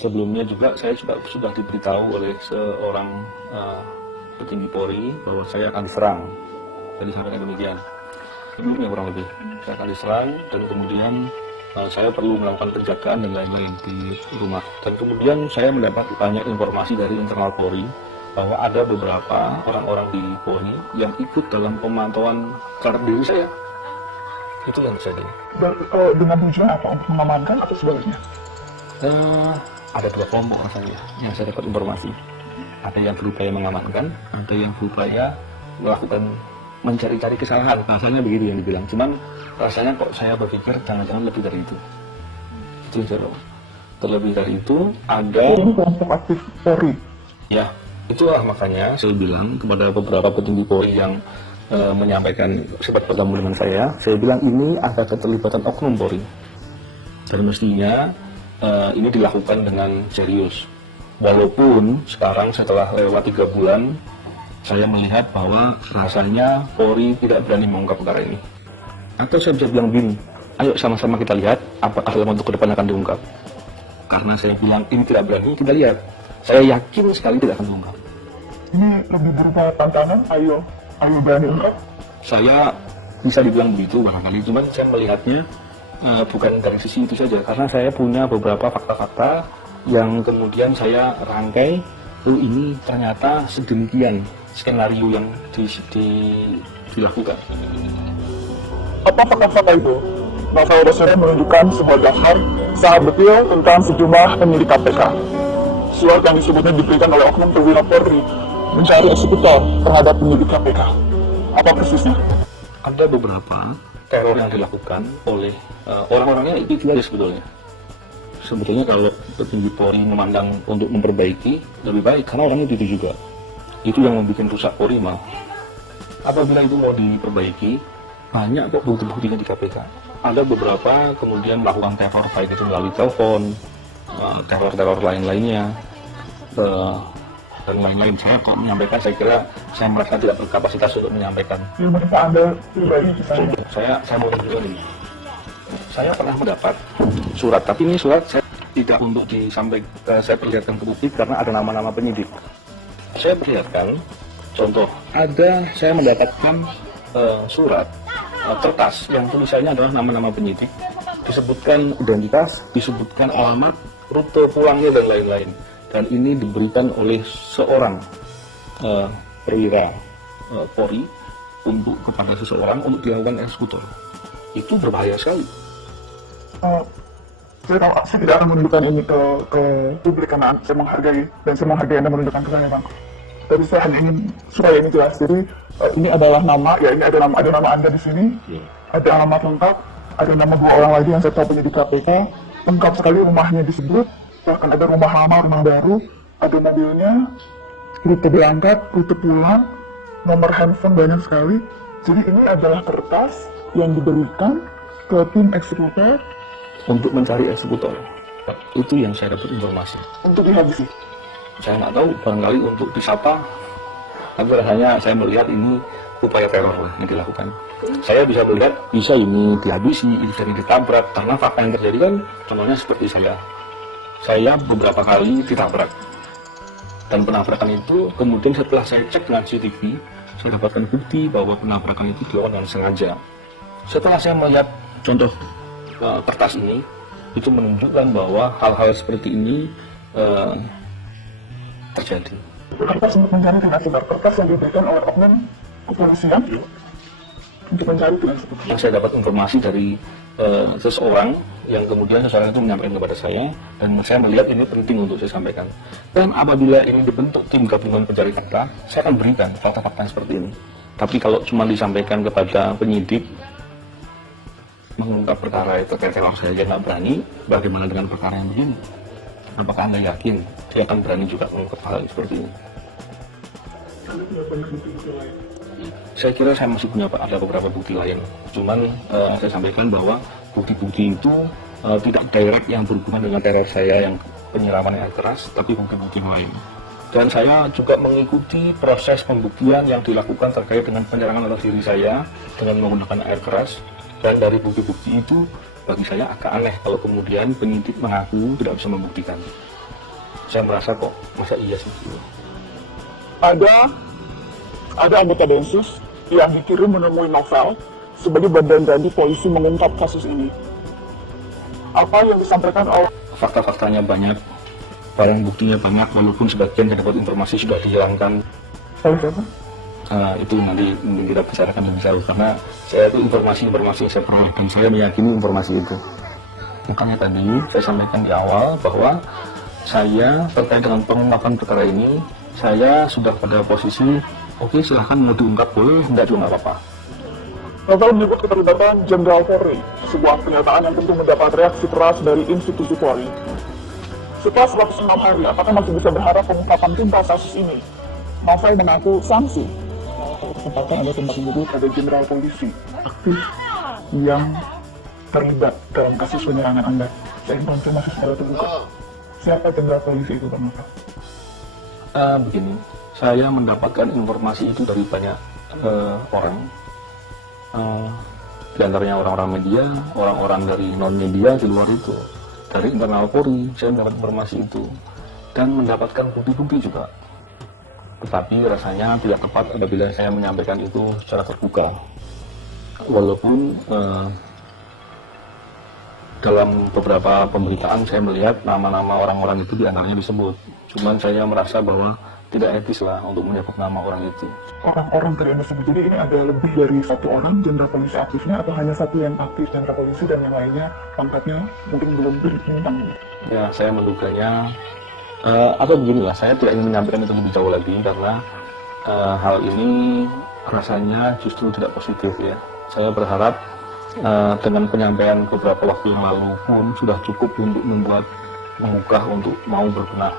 sebelumnya juga saya juga sudah diberitahu oleh seorang petinggi Polri bahwa saya akan diserang. Jadi sampai demikian. Sebelumnya kurang lebih saya akan diserang dan kemudian saya perlu melakukan penjagaan dan lain-lain di rumah. Dan kemudian saya mendapat banyak informasi dari internal Polri bahwa ada beberapa orang-orang di Polri yang ikut dalam pemantauan terhadap diri saya. Itu yang terjadi. Dengan tujuan apa? Untuk mengamankan atau sebaliknya? Ada dua kelompok rasanya yang saya dapat informasi. Ada yang berupaya mengamankan, ada yang berupaya melakukan mencari-cari kesalahan. Rasanya begitu yang dibilang. Cuman rasanya kok saya berpikir jangan-jangan lebih dari itu. Itu zero. Terlebih dari itu ada. Ini kelompok aktif Polri. Ya, itulah makanya saya bilang kepada beberapa petinggi Polri yang menyampaikan sempat bertemu dengan saya bilang ini ada keterlibatan oknum Polri. Dan mestinya ini dilakukan dengan serius. Walaupun sekarang setelah lewat 3 bulan, saya melihat bahwa rasanya Polri tidak berani mengungkap perkara ini. Atau saya bisa bilang begini, ayo sama-sama kita lihat apakah dalam waktu ke depan akan diungkap. Karena saya bilang ini tidak berani, kita lihat. Saya yakin sekali tidak akan diungkap. Ini lebih berupa tantangan, ayo berani ungkap. Saya bisa dibilang begitu barangkali, cuman saya melihatnya bukan dari sisi itu saja, karena saya punya beberapa fakta-fakta yang kemudian saya rangkai. Ini ternyata sedemikian skenario yang dilakukan. Apa fakta-fakta itu? Novel Baswedan menunjukkan sebuah daftar sangat detail tentang sejumlah penyidik KPK. Surat yang disebutnya diberikan oleh oknum perwira Polri mencari eksekutor terhadap penyidik KPK. Apa persisnya? Ada beberapa teror yang dilakukan oleh orang-orangnya itu juga sebetulnya. Sebetulnya kalau petinggi Polri memandang untuk memperbaiki lebih baik, karena orangnya itu juga. Itu yang membuat rusak Polri malah. Apabila itu mau diperbaiki, banyak kok bukti-buktinya di KPK. Ada beberapa kemudian melakukan teror, baik itu melalui telepon, teror-teror lain-lainnya, dan lain-lain. Saya kok menyampaikan, saya kira saya merasa tidak berkapasitas untuk menyampaikan. Mereka Anda pribadi misalnya? Saya mau tunjukkan ini. Saya pernah mendapat surat, tapi ini surat saya tidak untuk disampaikan, saya perlihatkan ke publik karena ada nama-nama penyidik. Saya perlihatkan, contoh, saya mendapatkan surat kertas yang tulisannya adalah nama-nama penyidik, disebutkan identitas, disebutkan alamat, rute pulangnya dan lain-lain. Dan ini diberikan oleh seorang perwira Polri kepada seseorang untuk dilakukan eksekutor. Itu berbahaya sekali. Saya tidak akan menunjukkan ini ke publik karena saya menghargai dan saya menghargai Anda menunjukkan ke saya, Bang. Tapi saya hanya ingin supaya ini jelas. Jadi ini adalah nama, ya ini ada nama Anda di sini, ada alamat lengkap, ada nama 2 orang lagi yang saya tahu penyidik KPK, lengkap sekali rumahnya disebut, bahkan ada rumah lama, rumah baru, ada mobilnya, rute berangkat, rute pulang, nomor handphone banyak sekali. Jadi ini adalah kertas yang diberikan ke tim eksekutor untuk mencari eksekutor. Itu yang saya dapat informasi. Untuk dihabisi. Saya nggak tahu, barangkali untuk disapa. Tapi rasanya saya melihat ini upaya teror yang dilakukan. Saya bisa melihat bisa ini dihabisi, bisa ditabrak, karena fakta yang terjadi kan contohnya seperti saya beberapa kali ditabrak. Dan penabrakan itu kemudian setelah saya cek dengan CCTV, saya dapatkan bukti bahwa penabrakan itu dilakukan dengan sengaja. Setelah saya melihat contoh kertas ini, itu menunjukkan bahwa hal-hal seperti ini terjadi. Kertas untuk mencari tindak pidana, kertas yang diberikan oleh oknum kepolisian untuk mencari tindak pidana. Yang saya dapat informasi dari seseorang yang kemudian seseorang itu menyampaikan kepada saya, dan saya melihat ini penting untuk saya sampaikan. Dan apabila ini dibentuk tim gabungan pencari fakta, saya akan berikan fakta-fakta seperti ini. Tapi kalau cuma disampaikan kepada penyidik mengungkap perkara itu terkait teror saya nggak berani, bagaimana dengan perkara yang begini? Apakah Anda yakin dia akan berani juga mengungkap hal seperti ini? Saya kira saya masih punya ada beberapa bukti lain. Cuman saya sampaikan bahwa bukti-bukti itu tidak direct yang berhubungan dengan teror saya yang penyiraman air keras, tapi bukti-bukti lain. Dan saya juga mengikuti proses pembuktian yang dilakukan terkait dengan penyerangan atas diri saya dengan menggunakan air keras. Dan dari bukti-bukti itu bagi saya agak aneh kalau kemudian penyidik mengaku tidak bisa membuktikan. Saya merasa kok, masa iya sih? Ada anggota Densus yang dikirim menemui Novel sebagai badan ganti polisi mengungkap kasus ini. Apa yang disampaikan oleh Fakta-faktanya banyak, barang buktinya banyak, walaupun sebagian yang dapat informasi sudah dihilangkan. siapa? Itu nanti kita bicarakan lebih jauh, karena saya itu informasi yang saya peroleh dan saya meyakini informasi itu. Makanya tadi saya sampaikan di awal bahwa saya terkait dengan pengungkapan perkara ini, saya sudah pada posisi oke, silahkan mau diungkap boleh, tidak juga nggak apa-apa. Novel menyebut keterlibatan Jenderal Polri, sebuah pernyataan yang tentu mendapat reaksi keras dari institusi Polri. Setelah 106 hari, apakah masih bisa berharap pengungkapan tuntas kasus ini? Novel mengaku sanksi. Kesempatan ada sempat menyebut ada Jenderal Polisi aktif yang terlibat dalam kasus penyerangan Anda. Saya konfirmasi secara terbuka. Siapa Jenderal Polisi itu, Bang Novel? Begini, saya mendapatkan informasi itu dari banyak orang. Di antaranya orang-orang media, orang-orang dari non-media di luar itu. Dari internal Polri, saya mendapat informasi itu. Dan mendapatkan bukti-bukti juga. Tetapi rasanya tidak tepat apabila saya menyampaikan itu secara terbuka. Walaupun dalam beberapa pemberitaan saya melihat nama-nama orang-orang itu diantaranya disebut. Cuman saya merasa bahwa tidak etis lah untuk menyebut nama orang itu. Orang-orang tadi Anda sebut, jadi ini ada lebih dari satu orang Jenderal Polisi aktifnya, atau hanya satu yang aktif Jenderal Polisi dan yang lainnya pangkatnya mungkin belum bintang? Ya, saya menduganya atau beginilah, saya tidak ingin menyampaikan itu lebih jauh lagi karena hal ini rasanya justru tidak positif ya. Saya berharap dengan penyampaian beberapa waktu yang lalu pun sudah cukup untuk membuat mengugah untuk mau berbenah.